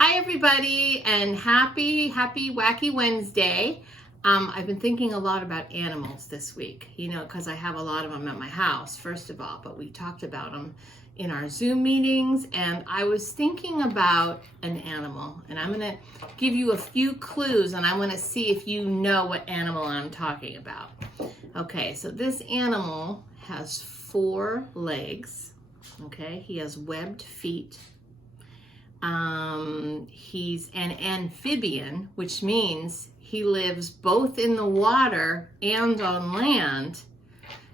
Hi everybody, and happy Wacky Wednesday. I've been thinking a lot about animals this week, because I have a lot of them at my house, first of all, but we talked about them in our Zoom meetings, and I was thinking about an animal, and I'm going to give you a few clues, and I want to see if you know what animal I'm talking about. Okay, so this animal has 4 legs, okay? He has webbed feet. He's an amphibian, which means he lives both in the water and on land.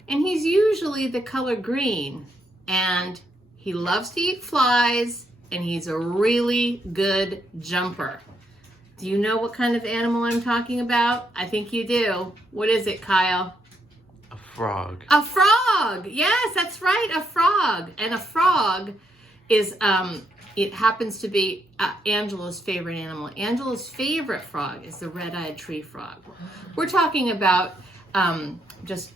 And he's usually the color green. And he loves to eat flies, and he's a really good jumper. Do you know what kind of animal I'm talking about? I think you do. What is it, Kyle? A frog. A frog! Yes, that's right, a frog. And a frog is, it happens to be Angela's favorite animal. Angela's favorite frog is the red-eyed tree frog. We're talking about just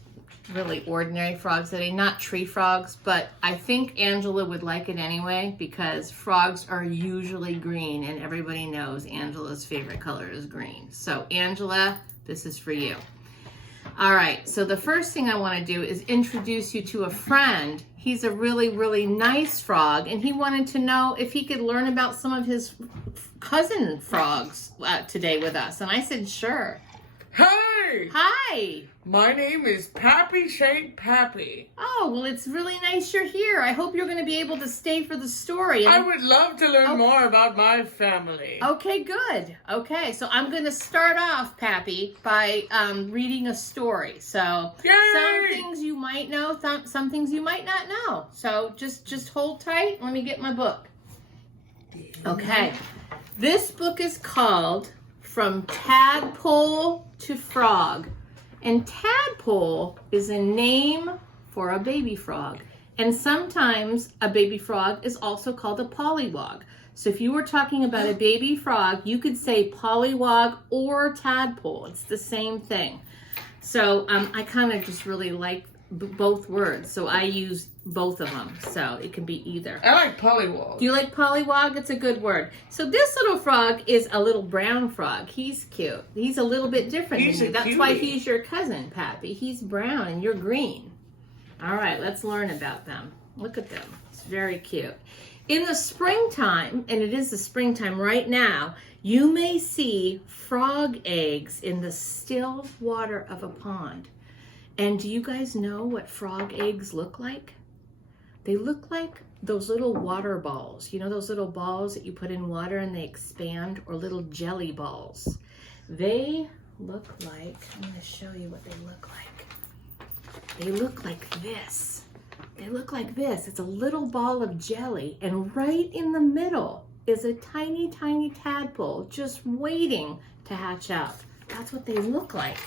really ordinary frogs today, not tree frogs, but I think Angela would like it anyway because frogs are usually green, and everybody knows Angela's favorite color is green. So Angela, this is for you. All right, so the first thing I want to do is introduce you to a friend. He's a really, really nice frog, and he wanted to know if he could learn about some of his cousin frogs today with us. And I said, sure. Hey! Hi! My name is Pappy Shake Pappy. Oh, well, it's really nice you're here. I hope you're going to be able to stay for the story. I would love to learn more about my family. Okay, good. Okay, so I'm going to start off, Pappy, by reading a story. So Yay! some things you might know, some things you might not know. So just hold tight. Let me get my book. Okay, this book is called From Tadpole to Frog. And tadpole is a name for a baby frog. And sometimes a baby frog is also called a pollywog. So if you were talking about a baby frog, you could say pollywog or tadpole. It's the same thing. So I kind of just really like both words. So I use both of them. So it can be either. I like pollywog. Do you like pollywog? It's a good word. So this little frog is a little brown frog. He's cute. He's a little bit different than you. That's why he's your cousin, Pappy. He's brown and you're green. All right, let's learn about them. Look at them. It's very cute. In the springtime, and it is the springtime right now, you may see frog eggs in the still water of a pond. And do you guys know what frog eggs look like? They look like those little water balls. You know those little balls that you put in water and they expand, or little jelly balls? They look like, I'm going to show you what they look like. They look like this. They look like this. It's a little ball of jelly, and right in the middle is a tiny, tiny tadpole just waiting to hatch out. That's what they look like.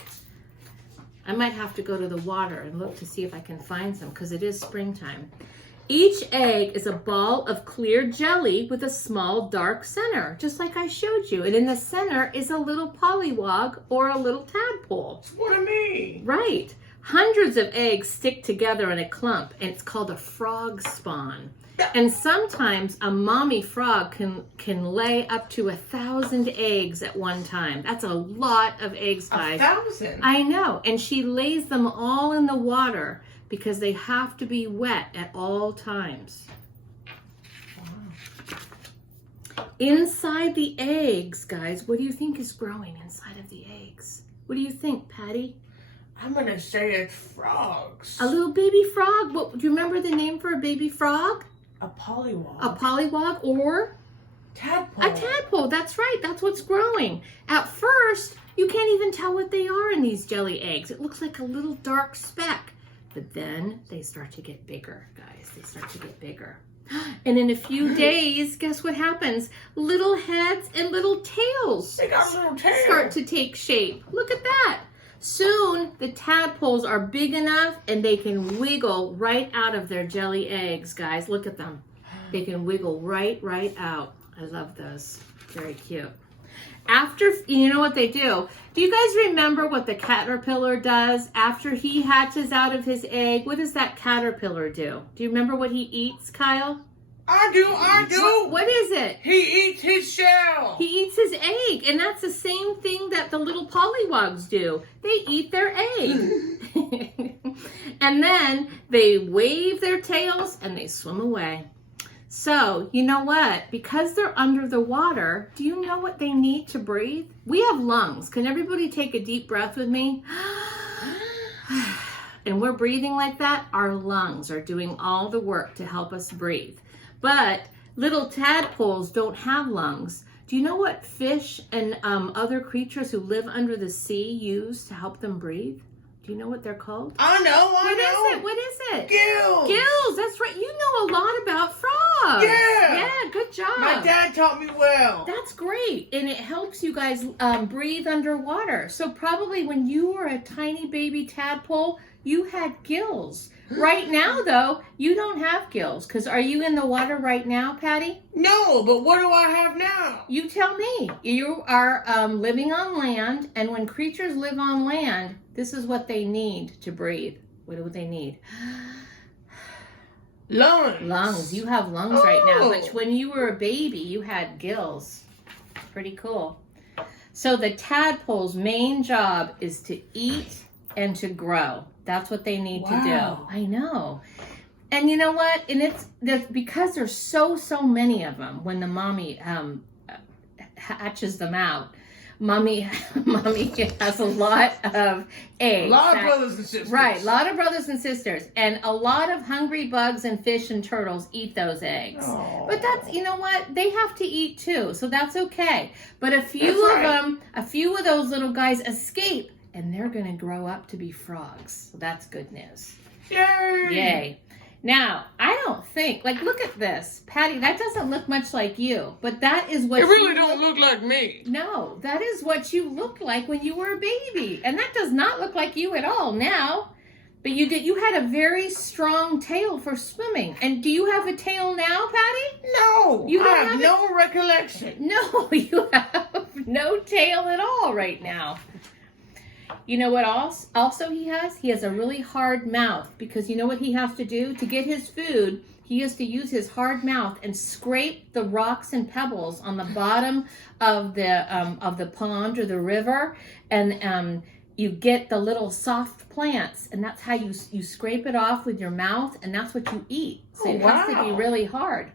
I might have to go to the water and look to see if I can find some because it is springtime. Each egg is a ball of clear jelly with a small dark center, just like I showed you. And in the center is a little pollywog or a little tadpole. What a me! Right. Hundreds of eggs stick together in a clump, and it's called a frog spawn. And sometimes a mommy frog can lay up to 1,000 eggs at one time. That's a lot of eggs, guys. 1,000? I know. And she lays them all in the water because they have to be wet at all times. Wow. Inside the eggs, guys, what do you think is growing inside of the eggs? What do you think, Patty? I'm going to say it's frogs. A little baby frog. What, do you remember the name for a baby frog? A pollywog. A pollywog or? Tadpole. A tadpole, that's right. That's what's growing. At first, you can't even tell what they are in these jelly eggs. It looks like a little dark speck. But then they start to get bigger, guys. They start to get bigger. And in a few days, guess what happens? Little heads and little tails They got a little tail. start to take shape. Look at that. Soon, the tadpoles are big enough and they can wiggle right out of their jelly eggs, guys. Look at them. They can wiggle right out. I love those. Very cute. After, you know what they do? Do you guys remember what the caterpillar does after he hatches out of his egg? What does that caterpillar do? Do you remember what he eats, Kyle? I do. What is it? He eats his shell. He eats his egg, and that's the same thing that the little pollywogs do. They eat their egg. And then they wave their tails and they swim away. So, you know what? Because they're under the water, do you know what they need to breathe? We have lungs. Can everybody take a deep breath with me? And we're breathing like that. Our lungs are doing all the work to help us breathe. But little tadpoles don't have lungs. Do you know what fish and other creatures who live under the sea use to help them breathe? Do you know what they're called? I know. What is it? Gills. Gills, that's right. You know a lot about frogs. Yeah. Yeah, good job. My dad taught me well. That's great. And it helps you guys breathe underwater. So probably when you were a tiny baby tadpole, you had gills. Right now, though, you don't have gills. Because are you in the water right now, Patty? No, but what do I have now? You tell me. You are living on land. And when creatures live on land, this is what they need to breathe. What do they need? Lungs. Lungs. You have lungs right now. Oh. But when you were a baby, you had gills. Pretty cool. So the tadpole's main job is to eat and to grow. That's what they need to Wow. do. I know. And you know what? And it's because there's so many of them. When the mommy hatches them out, mommy has a lot of eggs. A lot of brothers and sisters. Right, a lot of brothers and sisters, and a lot of hungry bugs and fish and turtles eat those eggs. Aw. But that's, you know what? They have to eat too, so that's okay. But a few That's of right. them, a few of those little guys escape, and they're going to grow up to be frogs. So that's good news. Yay. Yay. Now, I don't think, like, look at this. Patty, that doesn't look much like you, but that is what It really you don't look like me. No, that is what you looked like when you were a baby. And that does not look like you at all now. But you had a very strong tail for swimming. And do you have a tail now, Patty? No, You I don't have have no recollection. No, you have no tail at all right now. You know what also he has? He has a really hard mouth because you know what he has to do? To get his food, he has to use his hard mouth and scrape the rocks and pebbles on the bottom of the pond or the river, and you get the little soft plants, and that's how you scrape it off with your mouth, and that's what you eat. So Oh, it has to be wow. really hard.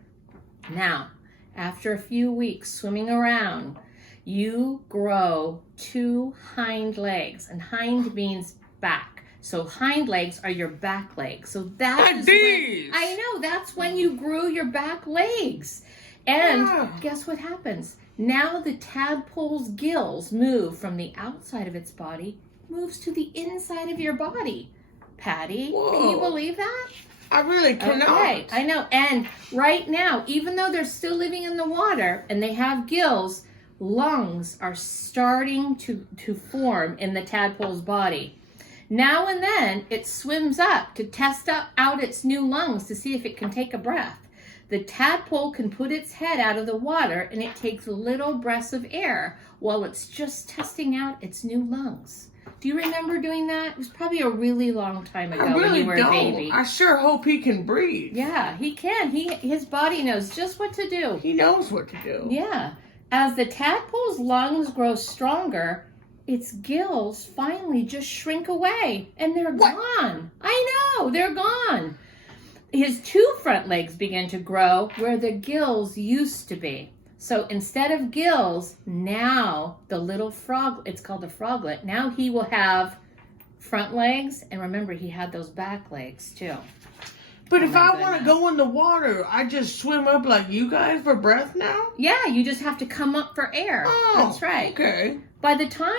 Now, after a few weeks swimming around, you grow 2 hind legs, and hind means back. So hind legs are your back legs. So that Like is these. when, I know, that's when you grew your back legs. And Wow. guess what happens? Now the tadpole's gills move from the outside of its body, moves to the inside of your body. Patty, can you Whoa. believe that? I really cannot. Okay, I know. And right now, even though they're still living in the water and they have gills, lungs are starting to form in the tadpole's body. Now and then, it swims up to test out its new lungs to see if it can take a breath. The tadpole can put its head out of the water and it takes little breaths of air while it's just testing out its new lungs. Do you remember doing that? It was probably a really long time ago I when really you were don't. a baby. I sure hope he can breathe. Yeah, he can. His body knows just what to do. He knows what to do. Yeah. As the tadpole's lungs grow stronger, its gills finally just shrink away and they're What? gone. I know, they're gone. His 2 front legs begin to grow where the gills used to be. So instead of gills, now the little frog, it's called a froglet, now he will have front legs, and remember he had those back legs too. But Oh if my I want to goodness. go in the water, I just swim up like you guys for breath now? Yeah, you just have to come up for air. Oh, That's right. Okay. By the time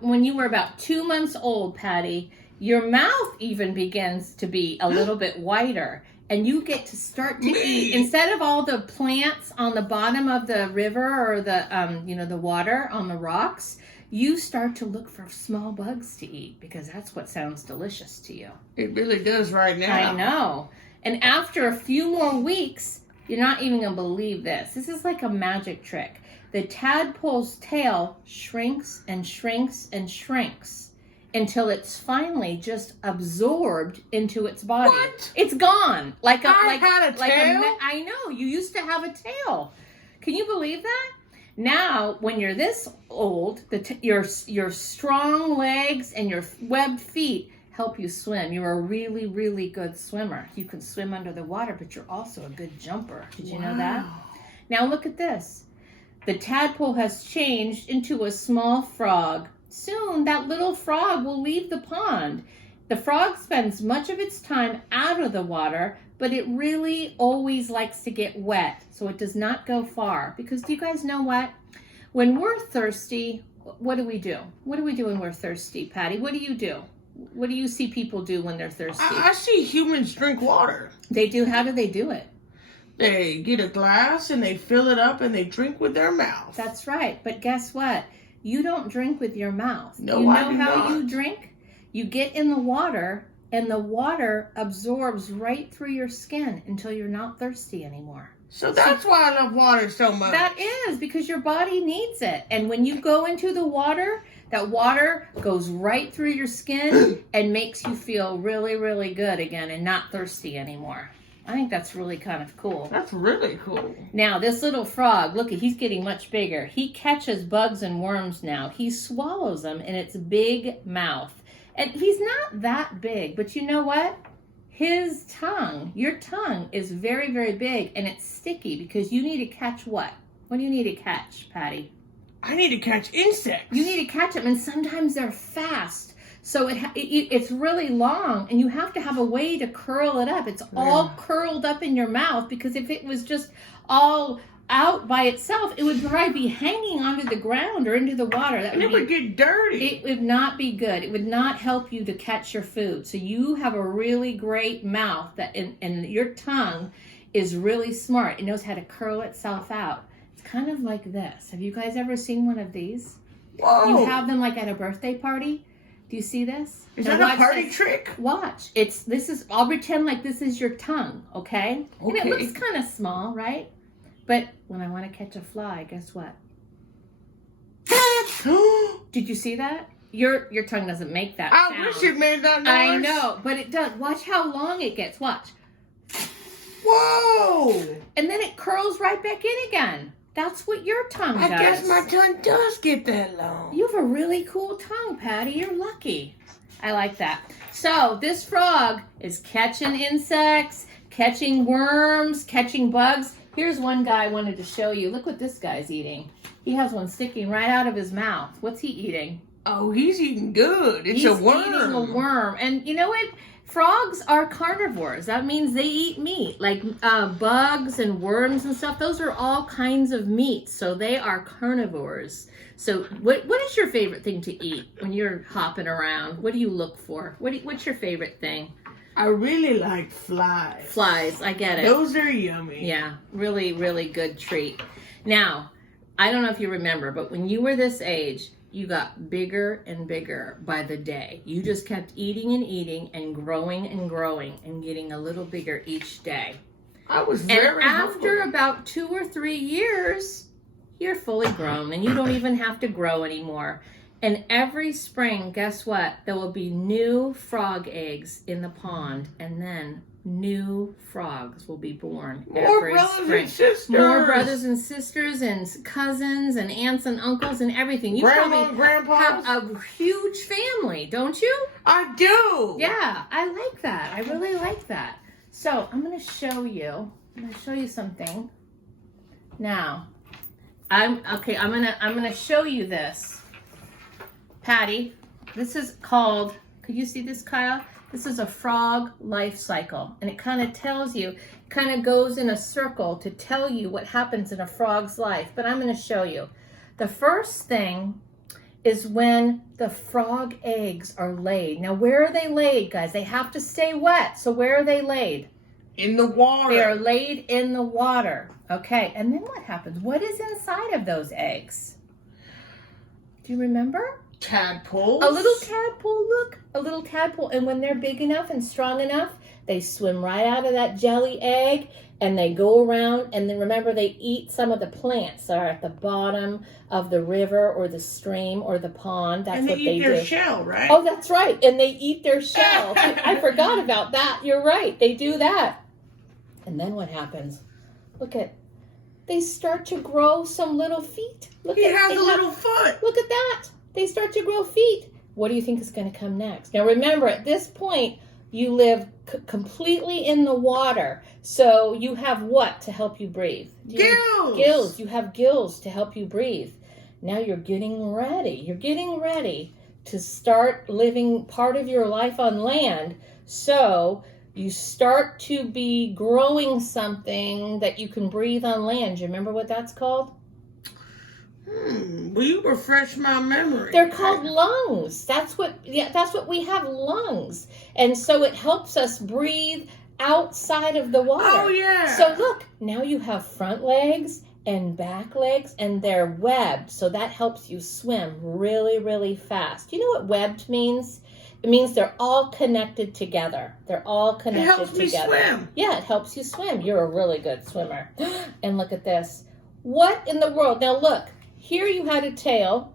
when you were about 2 months old, Patty, your mouth even begins to be a little bit wider, and you get to start to eat instead of all the plants on the bottom of the river or the the water on the rocks. You start to look for small bugs to eat because that's what sounds delicious to you. It really does right now. I know. And after a few more weeks, you're not even going to believe this. This is like a magic trick. The tadpole's tail shrinks and shrinks and shrinks. until it's finally just absorbed into its body. What? It's gone. Like I had a tail? I know. You used to have a tail. Can you believe that? Now, when you're this old, your strong legs and your webbed feet help you swim. You're a really, really good swimmer. You can swim under the water, but you're also a good jumper. Did you know that? Now look at this. The tadpole has changed into a small frog. Soon, that little frog will leave the pond. The frog spends much of its time out of the water, but it really always likes to get wet, so it does not go far. Because do you guys know what? When we're thirsty, what do we do? What do we do when we're thirsty, Patty? What do you do? What do you see people do when they're thirsty? I see humans drink water. They do. How do they do it? They get a glass and they fill it up and they drink with their mouth. That's right. But guess what? You don't drink with your mouth. No, you know I do how not. you drink? You get in the water and the water absorbs right through your skin until you're not thirsty anymore. So that's why I love water so much. That is because your body needs it. And when you go into the water, that water goes right through your skin and makes you feel really, really good again and not thirsty anymore. I think that's really kind of cool. That's really cool. Now, this little frog, look, he's getting much bigger. He catches bugs and worms now. He swallows them in its big mouth. And he's not that big, but you know what? His tongue, your tongue is very, very big, and it's sticky because you need to catch what? What do you need to catch, Patty? I need to catch insects. You need to catch them, and sometimes they're fast. So it's really long, and you have to have a way to curl it up. It's all curled up in your mouth, because if it was just all out by itself, it would probably be hanging onto the ground or into the water. That And it would get dirty. It would not be good. It would not help you to catch your food. So you have a really great mouth, and your tongue is really smart. It knows how to curl itself out. It's kind of like this. Have you guys ever seen one of these? Whoa. You have them like at a birthday party. Do you see this? Is Now that a watch party this. trick? Watch. I'll pretend like this is your tongue, okay? And it looks kind of small, right? But when I want to catch a fly, guess what? Did you see that? Your tongue doesn't make that sound. I wish it made that noise. I know, but it does. Watch how long it gets. Watch. Whoa! And then it curls right back in again. That's what your tongue does. I guess my tongue does get that long. You have a really cool tongue, Patty. You're lucky. I like that. So this frog is catching insects, catching worms, catching bugs. Here's one guy I wanted to show you. Look what this guy's eating. He has one sticking right out of his mouth. What's he eating? Oh, he's eating good. It's a worm. He's eating a worm. And you know what? Frogs are carnivores. That means they eat meat, like bugs and worms and stuff. Those are all kinds of meat, so they are carnivores. So what is your favorite thing to eat when you're hopping around? What do you look for? What's your favorite thing? I really like flies. Flies, I get it. Those are yummy. Yeah, really, really good treat. Now, I don't know if you remember, but when you were this age, you got bigger and bigger by the day. You just kept eating and growing and getting a little bigger each day. I was very And after hungry. about 2 or 3 years, you're fully grown and you don't even have to grow anymore. And every spring, guess what? There will be new frog eggs in the pond, and then new frogs will be born every spring. And sisters. More brothers and sisters and cousins and aunts and uncles and everything. You Grandma and probably grandpa. have a huge family, don't you? I do. Yeah, I like that. I really like that. So I'm going to show you. I'm going to show you something. Now, I'm going to show you this. Patty, this is called, could you see this, Kyle? This is a frog life cycle, and it kind of tells you, kind of goes in a circle to tell you what happens in a frog's life, but I'm going to show you. The first thing is when the frog eggs are laid. Now, where are they laid, guys? They have to stay wet, so where are they laid? In the water. They are laid in the water. Okay, and then what happens? What is inside of those eggs? Do you remember? Tadpoles. A little tadpole, look. A little tadpole. And when they're big enough and strong enough, they swim right out of that jelly egg and they go around, and then remember they eat some of the plants that are at the bottom of the river or the stream or the pond. That's what they do. And they eat their shell, right? Oh, that's right. And they eat their shell. I forgot about that. You're right. They do that. And then what happens? They start to grow some little feet. He has a little foot. Look at that. They start to grow feet. What do you think is going to come next? Now remember, at this point, you live completely in the water. So you have what to help you breathe? Gills. Gills. You have gills to help you breathe. Now you're getting ready. You're getting ready to start living part of your life on land. So you start to be growing something that you can breathe on land. Do you remember what that's called? Will you refresh my memory? They're called lungs. That's what we have, lungs. And so it helps us breathe outside of the water. Oh, yeah. So look, now you have front legs and back legs, and they're webbed. So that helps you swim really, really fast. Do you know what webbed means? It means they're all connected together. They're all connected together. It helps me swim. Yeah, it helps you swim. You're a really good swimmer. And look at this. What in the world? Now look, here you had a tail.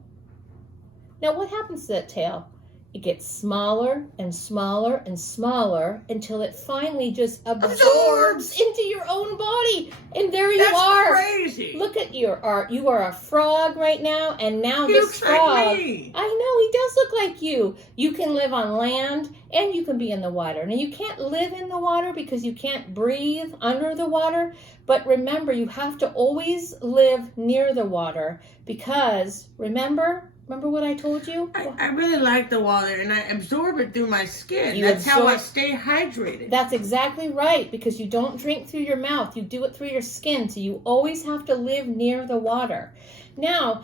Now what happens to that tail? It gets smaller and smaller and smaller until it finally just absorbs into your own body. And there you are. That's crazy. Look at you are a frog right now, and now He this looks frog. like me. I know, he does look like you. You can live on land and you can be in the water. Now you can't live in the water because you can't breathe under the water, but remember, you have to always live near the water because remember what I told you? I really like the water, and I absorb it through my skin. That's how I stay hydrated. That's exactly right, because you don't drink through your mouth. You do it through your skin, so you always have to live near the water. Now,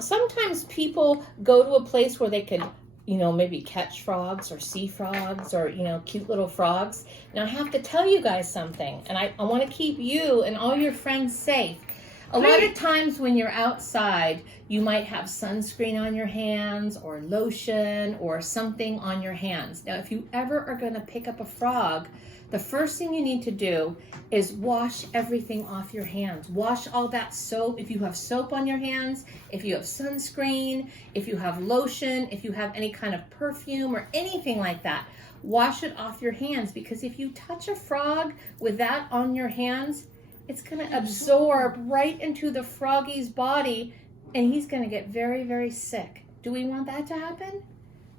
sometimes people go to a place where they could, maybe catch frogs or see frogs or, cute little frogs. Now, I have to tell you guys something, and I want to keep you and all your friends safe. A lot of times when you're outside, you might have sunscreen on your hands or lotion or something on your hands. Now, if you ever are going to pick up a frog, the first thing you need to do is wash everything off your hands. Wash all that soap. If you have soap on your hands, if you have sunscreen, if you have lotion, if you have any kind of perfume or anything like that, wash it off your hands, because if you touch a frog with that on your hands, it's going to absorb right into the froggy's body, and he's going to get very, very sick. Do we want that to happen?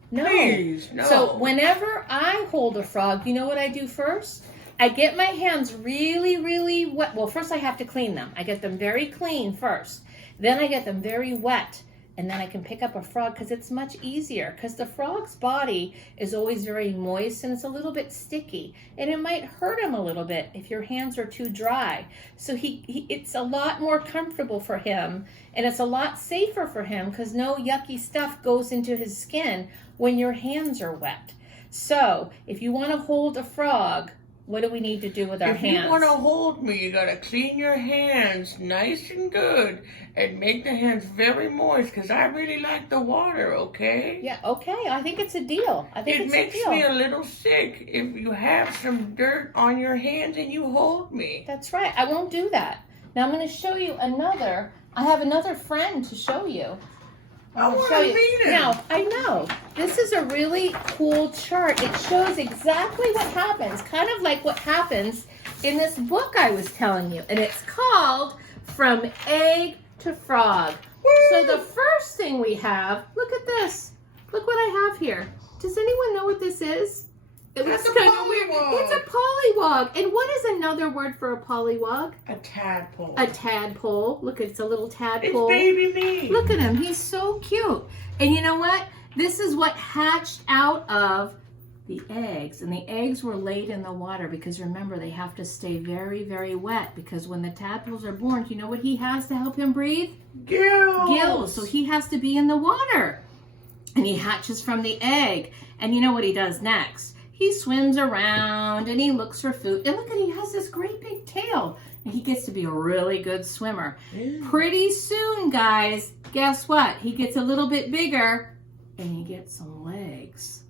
No. Please, no. So whenever I hold a frog, you know what I do first? I get my hands really, really wet. Well, first I have to clean them. I get them very clean first. Then I get them very wet. And then I can pick up a frog, because it's much easier, because the frog's body is always very moist and it's a little bit sticky, and it might hurt him a little bit if your hands are too dry. So it's a lot more comfortable for him, and it's a lot safer for him, because no yucky stuff goes into his skin when your hands are wet. So if you want to hold a frog, what do we need to do with our hands? If you want to hold me, you got to clean your hands nice and good and make the hands very moist, because I really like the water, okay? Yeah, okay. I think it's a deal. It makes me a little sick if you have some dirt on your hands and you hold me. That's right. I won't do that. Now I'm going to show you another. I have another friend to show you. I want to meet him. Now, I know. This is a really cool chart. It shows exactly what happens, kind of like what happens in this book I was telling you. And it's called From Egg to Frog. Woo! So the first thing we have, look at this. Look what I have here. Does anyone know what this is? It looks kind of weird. It's a pollywog. And what is another word for a pollywog? A tadpole. A tadpole. Look, it's a little tadpole. It's baby me. Look at him. He's so cute. And you know what? This is what hatched out of the eggs. And the eggs were laid in the water, because remember, they have to stay very, very wet, because when the tadpoles are born, do you know what he has to help him breathe? Gills. Gills. So he has to be in the water. And he hatches from the egg. And you know what he does next? He swims around and he looks for food. And look at, he has this great big tail. And he gets to be a really good swimmer. Pretty soon, guys, guess what? He gets a little bit bigger and he gets some legs.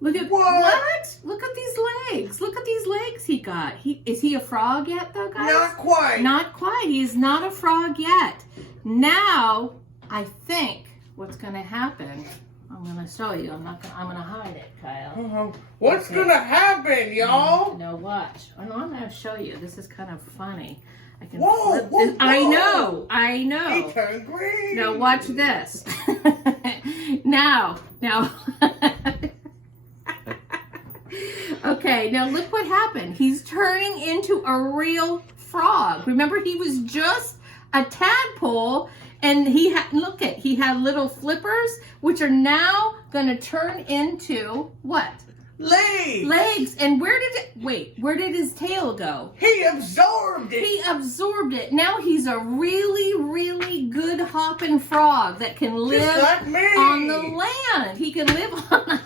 Look at what? Look at these legs. Look at these legs he got. Is he a frog yet, though, guys? Not quite. Not quite. He is not a frog yet. Now, I think what's going to happen. I'm going to show you. I'm going to hide it, Kyle. What's going to happen, y'all? No, watch. Oh, no, I'm going to show you. This is kind of funny. I can Whoa, flip this. I know. He turned green. Now watch this. now. Okay, now look what happened. He's turning into a real frog. Remember, he was just a tadpole, and he had little flippers, which are now going to turn into what? Legs. And where did his tail go? He absorbed it. He absorbed it. Now he's a really, really good hopping frog that can live like me. On the land. He can live on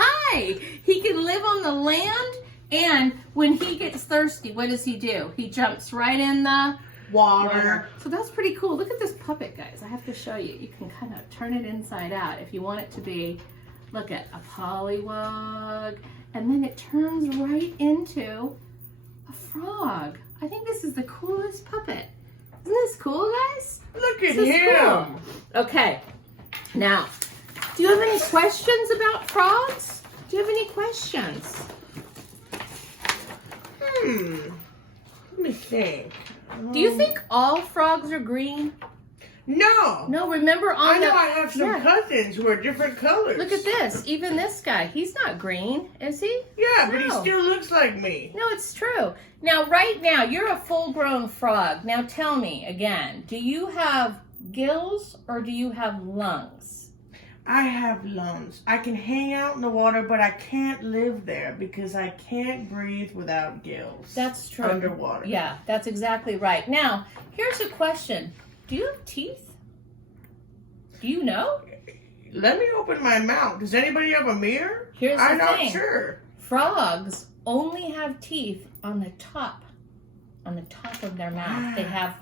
He can live on the land, and when he gets thirsty, what does he do? He jumps right in the water. So that's pretty cool. Look at this puppet, guys. I have to show you. You can kind of turn it inside out if you want it to be, look at a pollywog. And then it turns right into a frog. I think this is the coolest puppet. Isn't this cool, guys? Look at him. Cool. Okay. Now, do you have any questions about frogs? Do you have any questions? Let me think. Do you think all frogs are green? No. No, remember I have some cousins who are different colors. Look at this. Even this guy. He's not green, is he? Yeah, but he still looks like me. No, it's true. Now, right now, you're a full-grown frog. Now, tell me again, do you have gills or do you have lungs? I have lungs. I can hang out in the water, but I can't live there because I can't breathe without gills. That's true. Underwater. Yeah, that's exactly right. Now, here's a question. Do you have teeth? Do you know? Let me open my mouth. Does anybody have a mirror? Here's the thing. I'm not sure. Frogs only have teeth on the top of their mouth. They have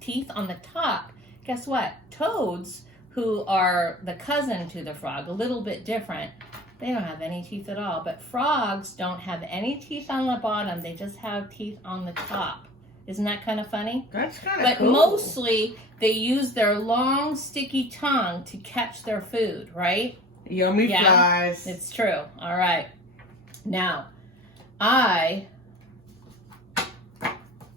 teeth on the top. Guess what? Toads, who are the cousin to the frog, a little bit different, they don't have any teeth at all. But frogs don't have any teeth on the bottom. They just have teeth on the top. Isn't that kind of funny? That's kind of cool. But mostly, they use their long, sticky tongue to catch their food, right? Yummy flies. It's true. All right. Now, I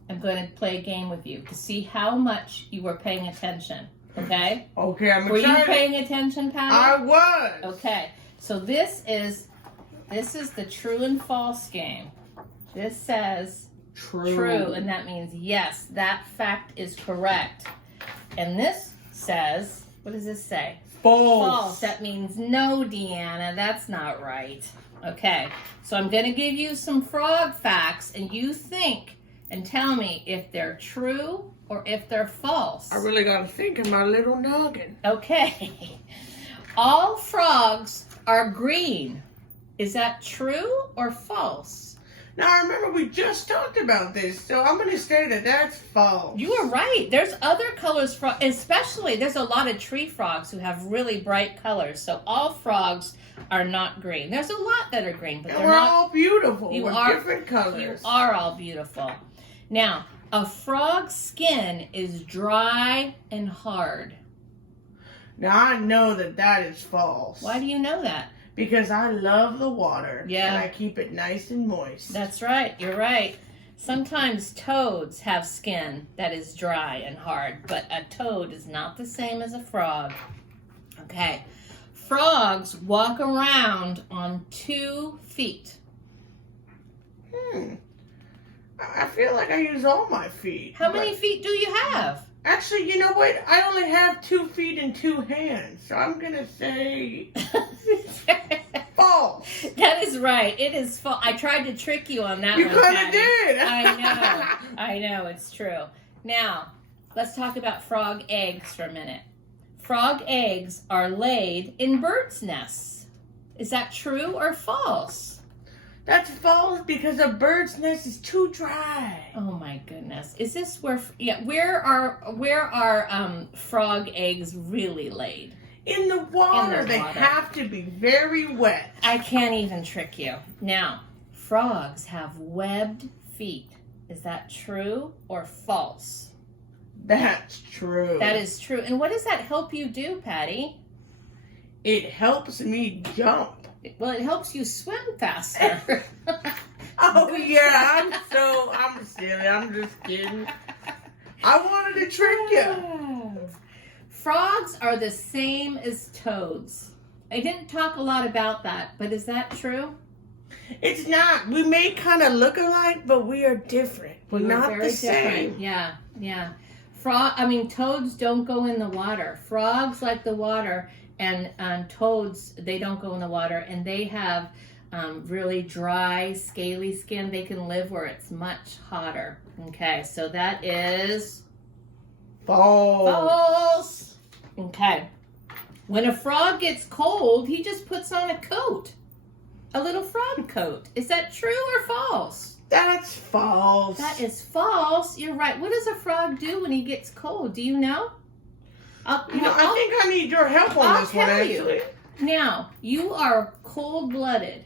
am going to play a game with you to see how much you were paying attention. Okay? Okay, I'm excited. Were you paying attention, Patty? I was. Okay. So this is the true and false game. This says true, and that means yes, that fact is correct. And this says, what does this say? False. That means no, Deanna, that's not right. Okay, so I'm going to give you some frog facts, and you think and tell me if they're true or if they're false. I really got to think in my little noggin. Okay. All frogs are green. Is that true or false? Now, remember, we just talked about this, so I'm going to say that that's false. You are right. There's other colors, especially there's a lot of tree frogs who have really bright colors. So all frogs are not green. There's a lot that are green, but they're not. We're all beautiful with different colors. You are all beautiful. Now, a frog's skin is dry and hard. Now, I know that is false. Why do you know that? Because I love the water. Yeah. And I keep it nice and moist. That's right. You're right. Sometimes toads have skin that is dry and hard, but a toad is not the same as a frog. Okay. Frogs walk around on 2 feet. I feel like I use all my feet. How many feet do you have? Actually, you know what? I only have 2 feet and 2 hands. So I'm going to say false. That is right. It is false. I tried to trick you on that one. You kind of did. I know. It's true. Now, let's talk about frog eggs for a minute. Frog eggs are laid in birds' nests. Is that true or false? That's false because a bird's nest is too dry. Oh my goodness. Is this where are frog eggs really laid? In the water. In the They water. have to be very wet. I can't even trick you. Now, frogs have webbed feet. Is that true or false? That's true. That is true. And what does that help you do, Patty? It helps me jump. Well, it helps you swim faster. Oh yeah, I'm silly. I'm just kidding. I wanted to trick you. Frogs are the same as toads. I didn't talk a lot about that, but is that true? It's not. We may kind of look alike, but we are different. We're not very the same. different. Yeah. Toads don't go in the water. Frogs like the water, and toads, they don't go in the water, and they have really dry, scaly skin. They can live where it's much hotter. Okay, so that is false. Okay. When a frog gets cold, he just puts on a coat. A little frog coat. Is that true or false? That's false. That is false. You're right. What does a frog do when he gets cold? Do you know? I think I need your help on this one, actually. Now, you are cold-blooded.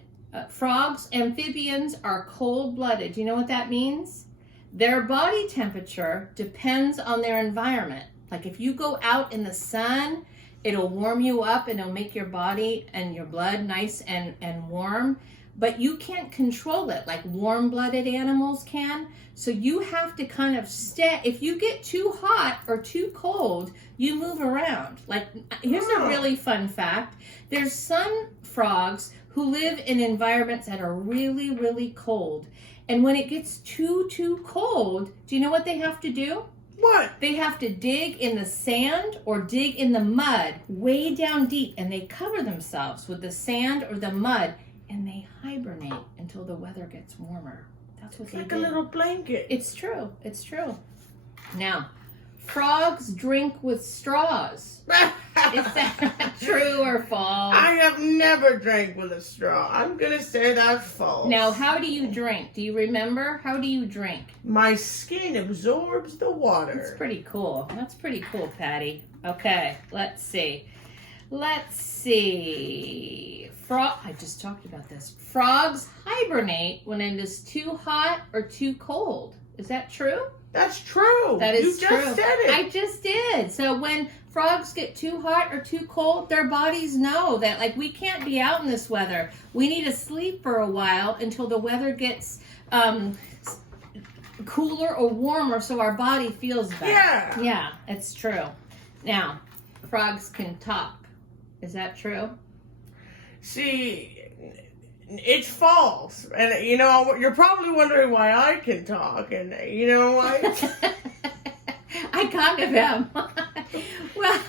Frogs, amphibians are cold-blooded. Do you know what that means? Their body temperature depends on their environment. Like if you go out in the sun, it'll warm you up and it'll make your body and your blood nice and warm. But you can't control it like warm-blooded animals can. So you have to kind of stay. If you get too hot or too cold, you move around. Like, here's a really fun fact. There's some frogs who live in environments that are really, really cold. And when it gets too cold, do you know what they have to do? What? They have to dig in the sand or dig in the mud way down deep, and they cover themselves with the sand or the mud, and they hibernate until the weather gets warmer. That's what they do. Like a little blanket. It's true. It's true. Now, frogs drink with straws. Is that true or false? I have never drank with a straw. I'm going to say that's false. Now, how do you drink? Do you remember? How do you drink? My skin absorbs the water. That's pretty cool. That's pretty cool, Patty. Okay, let's see. I just talked about this. Frogs hibernate when it is too hot or too cold. Is that true? That's true. That is true. You just said it. I just did. So when frogs get too hot or too cold, their bodies know that, like, we can't be out in this weather. We need to sleep for a while until the weather gets cooler or warmer so our body feels better. Yeah. Yeah, it's true. Now, frogs can talk. Is that true? See, it's false. And, you know, you're probably wondering why I can talk. And, you know what? I kind of am. Well,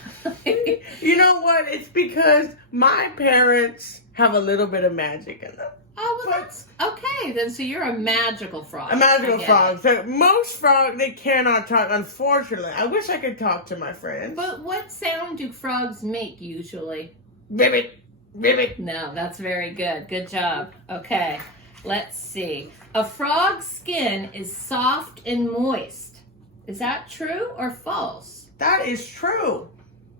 you know what? It's because my parents have a little bit of magic in them. oh, well, that's okay. Then, so you're a magical frog. A magical I get frog. it. So most frogs, they cannot talk, unfortunately. I wish I could talk to my friends. But what sound do frogs make usually? Ribbit, ribbit. No, that's very good. Good job. Okay, let's see. A frog's skin is soft and moist. Is that true or false? That is true.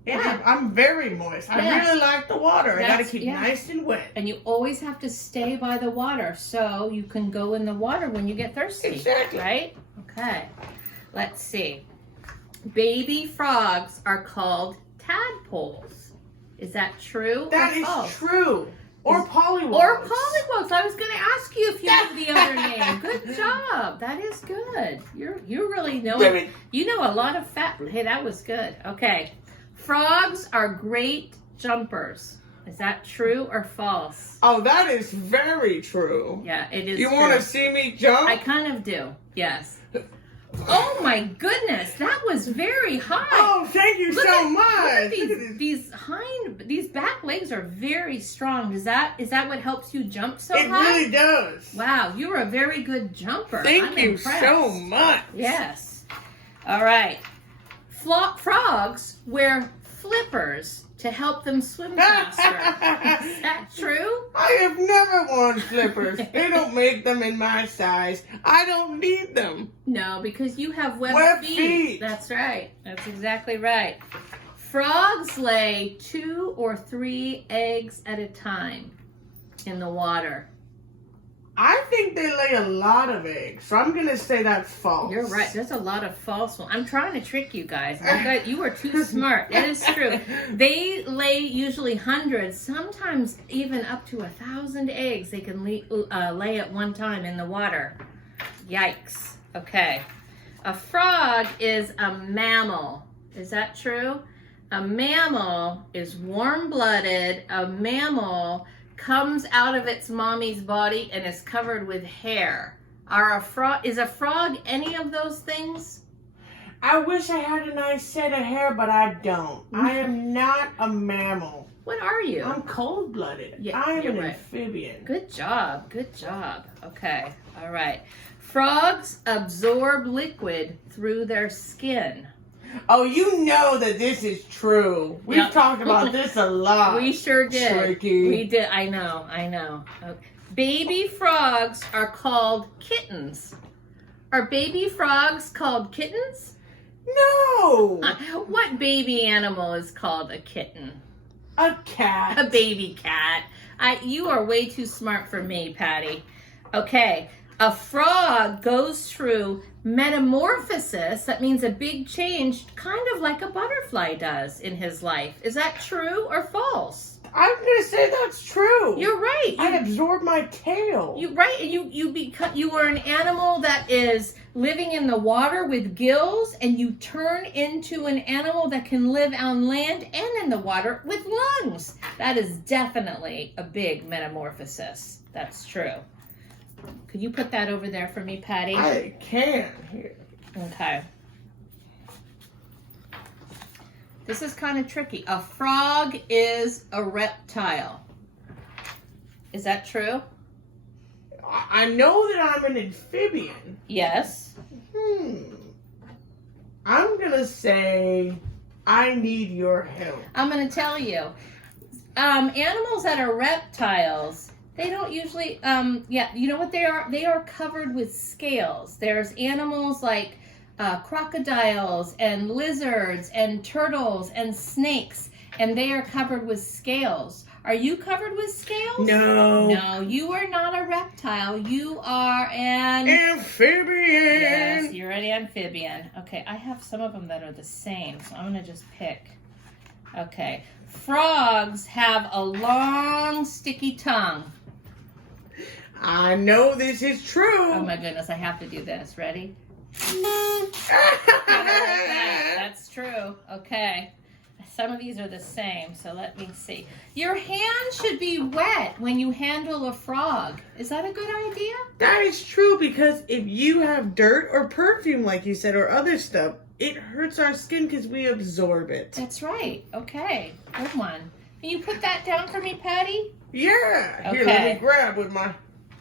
Yeah. I'm very moist. I Yes. really like the water. I gotta That's- keep yeah. nice and wet. And you always have to stay by the water so you can go in the water when you get thirsty. Exactly. Right? Okay. Let's see. Baby frogs are called tadpoles. Is that true That or is false? true. Or pollywogs. Or pollywogs. I was going to ask you if you knew the other name. Good job. That is good. You really know it. Ribbit. You know a lot of fat. Hey, that was good. Okay. Frogs are great jumpers. Is that true or false? Oh, that is very true. Yeah, it is. You true. want to see me jump? I kind of do. Yes. Oh my goodness, that was very high. Oh, thank you Look so at- much. Look at Look at this. these back legs are very strong. Is that what helps you jump so It high? really does. Wow, you're a very good jumper. Thank I'm you impressed. so much. Yes. All right. Frogs wear flippers to help them swim faster. Is that true? I have never worn flippers. They don't make them in my size. I don't need them. No, because you have webbed Webbed feet. feet. That's right. That's exactly right. Frogs lay 2 or 3 eggs at a time in the water. I think they lay a lot of eggs, so I'm gonna say that's false. You're right. There's a lot of false ones. I'm trying to trick you guys. You are too smart. It is true. They lay usually hundreds, sometimes even up to 1,000 eggs they can lay at one time in the water. Yikes. Okay. A frog is a mammal. Is that true? A mammal is warm-blooded. A mammal comes out of its mommy's body and is covered with hair. Is a frog any of those things? I wish I had a nice set of hair, but I don't. I am not a mammal. What are you? I'm cold-blooded. Yeah, I am you're an right. amphibian. Good job. Good job. Okay. All right. Frogs absorb liquid through their skin. Oh, you know that this is true. We've Yep. talked about this a lot. We sure did. Tricky. We did. I know. Okay. Baby frogs are called kittens. Are baby frogs called kittens? No! What baby animal is called a kitten? A cat. A baby cat. You are way too smart for me, Patty. Okay. A frog goes through metamorphosis. That means a big change, kind of like a butterfly does in his life. Is that true or false? I'm gonna say that's true. You're right. I absorbed my tail. You are an animal that is living in the water with gills, and you turn into an animal that can live on land and in the water with lungs. That is definitely a big metamorphosis. That's true. Could you put that over there for me, Patty? I can. Here. Okay. This is kind of tricky. A frog is a reptile. Is that true? I know that I'm an amphibian. Yes. I'm gonna say I need your help. I'm going to tell you. Animals that are reptiles, they don't usually, you know what they are? They are covered with scales. There's animals like crocodiles and lizards and turtles and snakes, and they are covered with scales. Are you covered with scales? No. No, you are not a reptile. You are an amphibian. Yes, you're an amphibian. Okay, I have some of them that are the same, so I'm going to just pick. Okay. Frogs have a long, sticky tongue. I know this is true. Oh my goodness, I have to do this. Ready? That's true. Okay. Some of these are the same, so let me see. Your hand should be wet when you handle a frog. Is that a good idea? That is true, because if you have dirt or perfume, like you said, or other stuff, it hurts our skin because we absorb it. That's right. Okay. Good one. Can you put that down for me, Patty? Yeah. Here, Okay. let me grab with my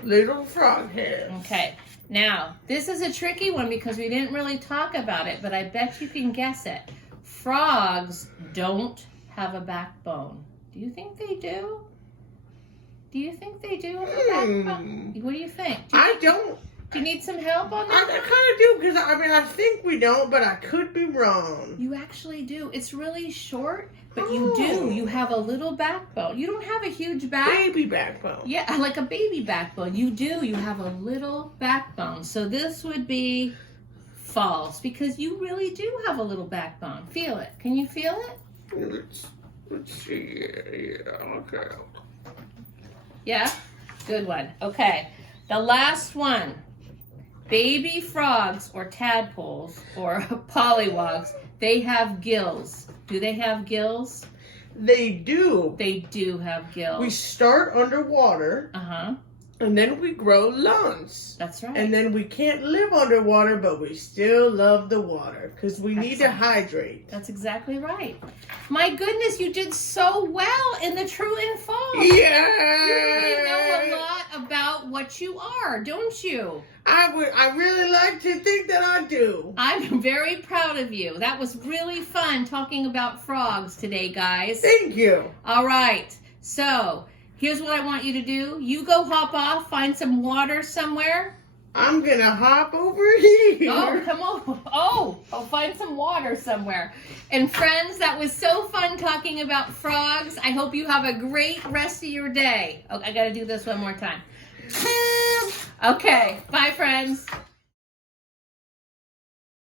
little frog head. Okay. Now, this is a tricky one because we didn't really talk about it, but I bet you can guess it. Frogs don't have a backbone. Do you think they do? Do you think they do have a backbone? What do you think? I don't. Do you need some help on I that? kind of do, because I think we don't, but I could be wrong. You actually do. It's really short, but you do. You have a little backbone. You don't have a huge back. Baby backbone. Yeah, like a baby backbone. You do. You have a little backbone. So this would be false, because you really do have a little backbone. Feel it. Can you feel it? Let's see. Yeah, okay. Yeah? Good one. Okay. The last one. Baby frogs or tadpoles or pollywogs, they have gills. Do they have gills? They do. They do have gills. We start underwater, Uh-huh. and then we grow lungs. That's right. And then we can't live underwater, but we still love the water because we need to Excellent. hydrate. That's exactly right. My goodness, you did so well in the true and false. Yeah. You really know a lot about what you are, don't you? I really like to think that I do. I'm very proud of you. That was really fun talking about frogs today, guys. Thank you. All right. So, here's what I want you to do. You go hop off, find some water somewhere, I'm gonna hop over here. Oh, come on. Oh, I'll find some water somewhere. And friends, that was so fun talking about frogs. I hope you have a great rest of your day. Oh, I gotta do this one more time. Okay, bye friends.